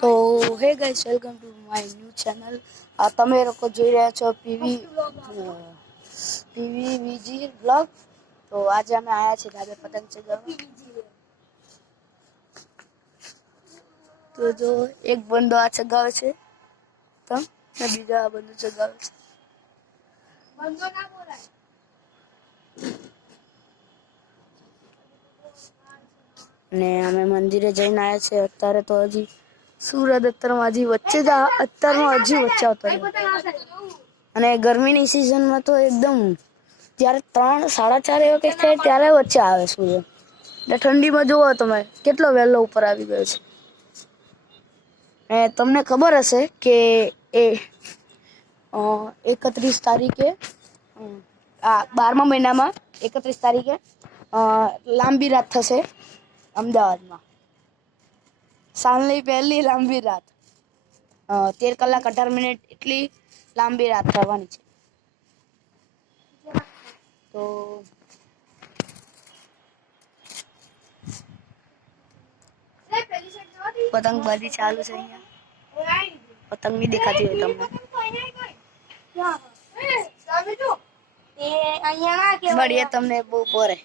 તો હે guys, welcome to my new channel. તમે લોકો જોઈ રહ્યા છો પીવીવીજી વ્લોગ. તો આજે અમે આવ્યા છીએ ધાબે પતંગ ચગાવવા. તો જો એક બંદો આ ચગાવે છે તો બીજા આ બંદો ચગાવે છે. બંદો ના બોલાય. ને અમે મંદિરે જઈને આવ્યા છે. અત્યારે તો હજી સુરત અત્યારમાં હજી વચ્ચે આવતો અને ગરમીની સિઝનમાં તો એકદમ જ્યારે 3-4:30 એવો કંઈક થાય ત્યારે વચ્ચે આવે સૂર્ય. એટલે ઠંડીમાં જુઓ તમે કેટલો વહેલો ઉપર આવી ગયો છે. તમને ખબર હશે કે એ 31 તારીખે આ 12મા મહિનામાં 31 તારીખે લાંબી રાત થશે અમદાવાદમાં. સાલની પહેલી લાંબી રાત. 13 કલાક 18 મિનિટ એટલી લાંબી રાત થવાની છે. તો પતંગબાજી ચાલુ છે અહીંયા. પતંગ બી દેખાતી હોય તમને. મળીએ તમને બહુ પોરે.